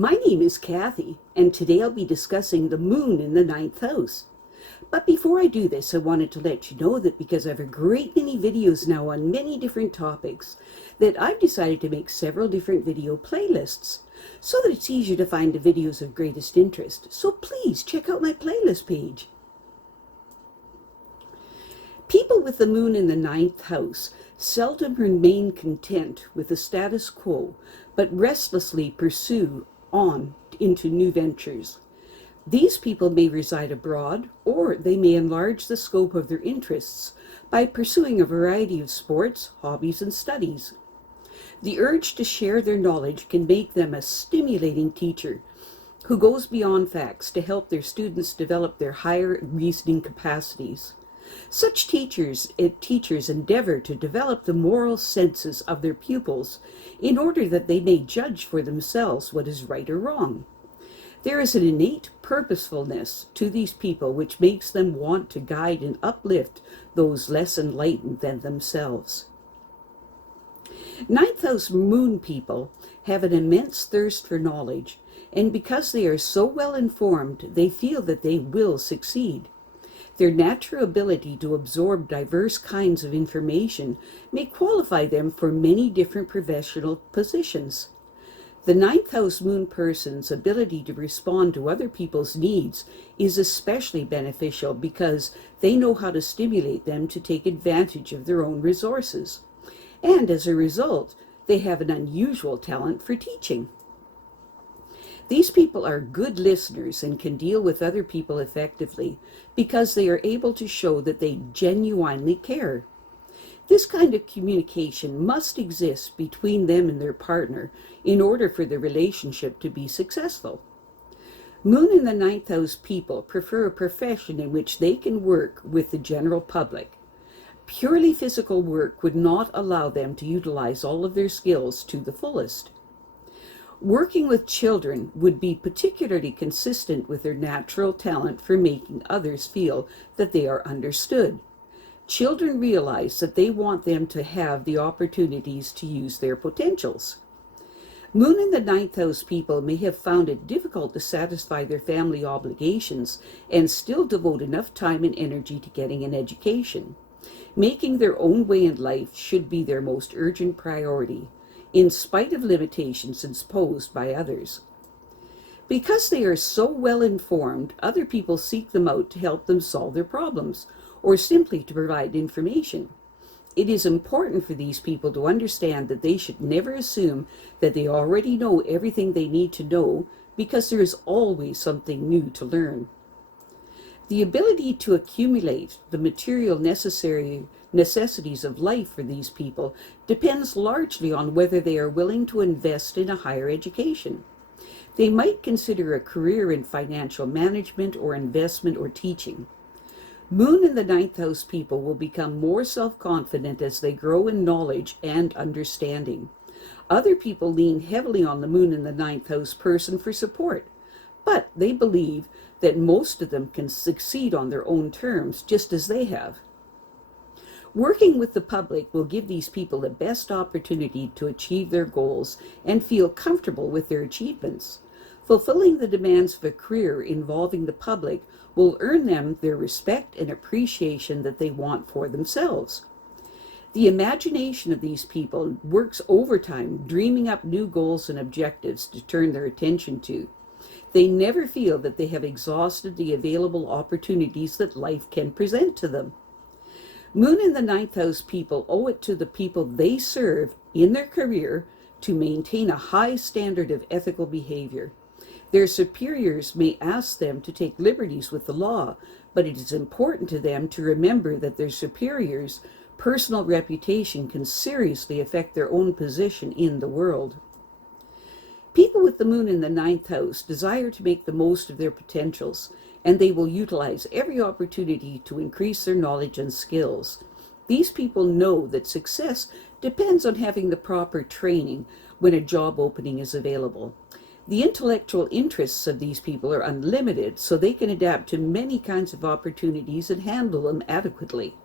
My name is Kathy, and today I'll be discussing the moon in the ninth house. But before I do this, I wanted to let you know that because I have a great many videos now on many different topics, that I've decided to make several different video playlists so that it's easier to find the videos of greatest interest. So please check out my playlist page. People with the moon in the ninth house seldom remain content with the status quo, but restlessly pursue on into new ventures. These people may reside abroad, or they may enlarge the scope of their interests by pursuing a variety of sports, hobbies, and studies. The urge to share their knowledge can make them a stimulating teacher who goes beyond facts to help their students develop their higher reasoning capacities. Such teachers endeavor to develop the moral senses of their pupils in order that they may judge for themselves what is right or wrong. There is an innate purposefulness to these people which makes them want to guide and uplift those less enlightened than themselves. Ninth house moon people have an immense thirst for knowledge, and because they are so well informed, they feel that they will succeed. Their natural ability to absorb diverse kinds of information may qualify them for many different professional positions. The ninth house moon person's ability to respond to other people's needs is especially beneficial because they know how to stimulate them to take advantage of their own resources. And as a result, they have an unusual talent for teaching. These people are good listeners and can deal with other people effectively because they are able to show that they genuinely care. This kind of communication must exist between them and their partner in order for the relationship to be successful. Moon in the ninth house people prefer a profession in which they can work with the general public. Purely physical work would not allow them to utilize all of their skills to the fullest. Working with children would be particularly consistent with their natural talent for making others feel that they are understood. Children realize that they want them to have the opportunities to use their potentials. Moon in the ninth house people may have found it difficult to satisfy their family obligations and still devote enough time and energy to getting an education. Making their own way in life should be their most urgent priority, in spite of limitations imposed by others. Because they are so well informed, other people seek them out to help them solve their problems, or simply to provide information. It is important for these people to understand that they should never assume that they already know everything they need to know, because there is always something new to learn. The ability to accumulate the material necessities of life for these people depends largely on whether they are willing to invest in a higher education. They might consider a career in financial management or investment or teaching. Moon in the ninth house people will become more self-confident as they grow in knowledge and understanding. Other people lean heavily on the moon in the ninth house person for support, but they believe that most of them can succeed on their own terms, just as they have. Working with the public will give these people the best opportunity to achieve their goals and feel comfortable with their achievements. Fulfilling the demands of a career involving the public will earn them their respect and appreciation that they want for themselves. The imagination of these people works overtime, dreaming up new goals and objectives to turn their attention to. They never feel that they have exhausted the available opportunities that life can present to them. Moon in the ninth house people owe it to the people they serve in their career to maintain a high standard of ethical behavior. Their superiors may ask them to take liberties with the law, but it is important to them to remember that their superiors' personal reputation can seriously affect their own position in the world. People with the moon in the ninth house desire to make the most of their potentials, and they will utilize every opportunity to increase their knowledge and skills. These people know that success depends on having the proper training when a job opening is available. The intellectual interests of these people are unlimited, so they can adapt to many kinds of opportunities and handle them adequately.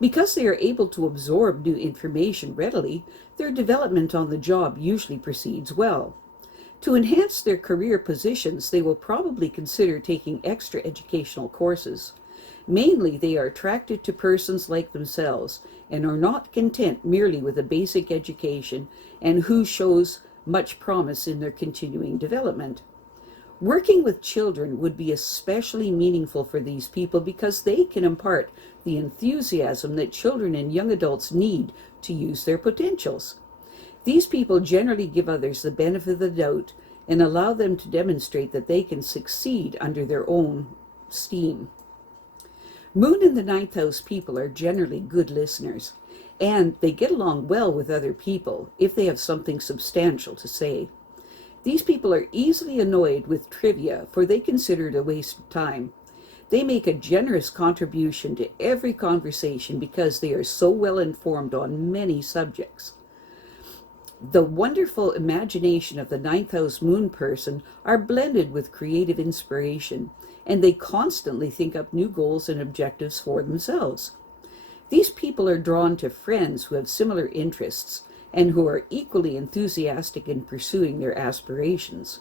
Because they are able to absorb new information readily, their development on the job usually proceeds well. To enhance their career positions, they will probably consider taking extra educational courses. Mainly, they are attracted to persons like themselves and are not content merely with a basic education and who shows much promise in their continuing development. Working with children would be especially meaningful for these people because they can impart the enthusiasm that children and young adults need to use their potentials. These people generally give others the benefit of the doubt and allow them to demonstrate that they can succeed under their own steam. Moon in the ninth house people are generally good listeners, and they get along well with other people if they have something substantial to say. These people are easily annoyed with trivia, for they consider it a waste of time. They make a generous contribution to every conversation because they are so well informed on many subjects. The wonderful imagination of the ninth house moon person are blended with creative inspiration, and they constantly think up new goals and objectives for themselves. These people are drawn to friends who have similar interests and who are equally enthusiastic in pursuing their aspirations.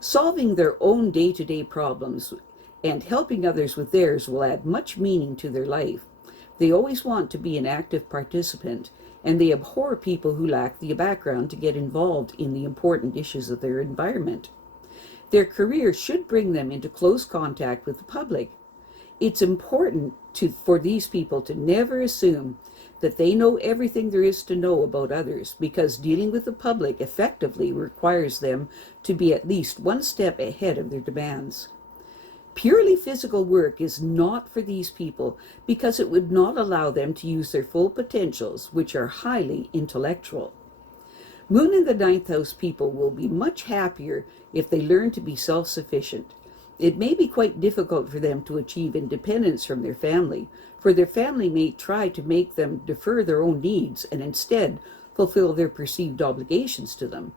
Solving their own day-to-day problems and helping others with theirs will add much meaning to their life. They always want to be an active participant, and they abhor people who lack the background to get involved in the important issues of their environment. Their career should bring them into close contact with the public. It's important for these people to never assume that they know everything there is to know about others, because dealing with the public effectively requires them to be at least one step ahead of their demands. Purely physical work is not for these people because it would not allow them to use their full potentials, which are highly intellectual. Moon in the ninth house people will be much happier if they learn to be self-sufficient. It may be quite difficult for them to achieve independence from their family, for their family may try to make them defer their own needs and instead fulfill their perceived obligations to them.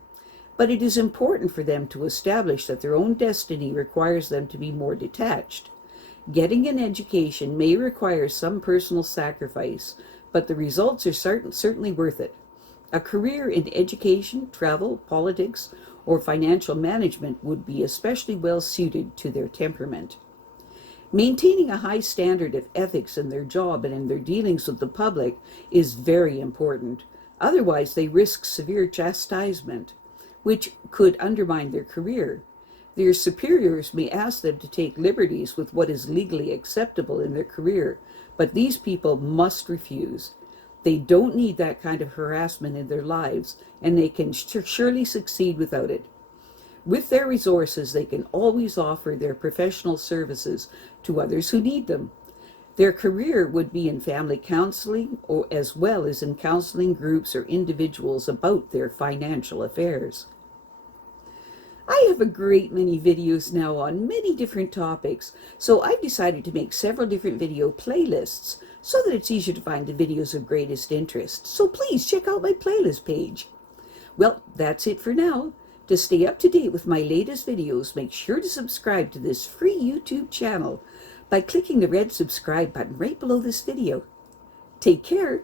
But it is important for them to establish that their own destiny requires them to be more detached. Getting an education may require some personal sacrifice, but the results are certainly worth it. A career in education, travel, politics, or financial management would be especially well suited to their temperament. Maintaining a high standard of ethics in their job and in their dealings with the public is very important. Otherwise, they risk severe chastisement, which could undermine their career. Their superiors may ask them to take liberties with what is legally acceptable in their career, but these people must refuse. They don't need that kind of harassment in their lives, and they can surely succeed without it. With their resources, they can always offer their professional services to others who need them. Their career would be in family counseling, or as well as in counseling groups or individuals about their financial affairs. I have a great many videos now on many different topics, so I've decided to make several different video playlists so that it's easier to find the videos of greatest interest. So please check out my playlist page. Well, that's it for now. To stay up to date with my latest videos, make sure to subscribe to this free YouTube channel by clicking the red subscribe button right below this video. Take care.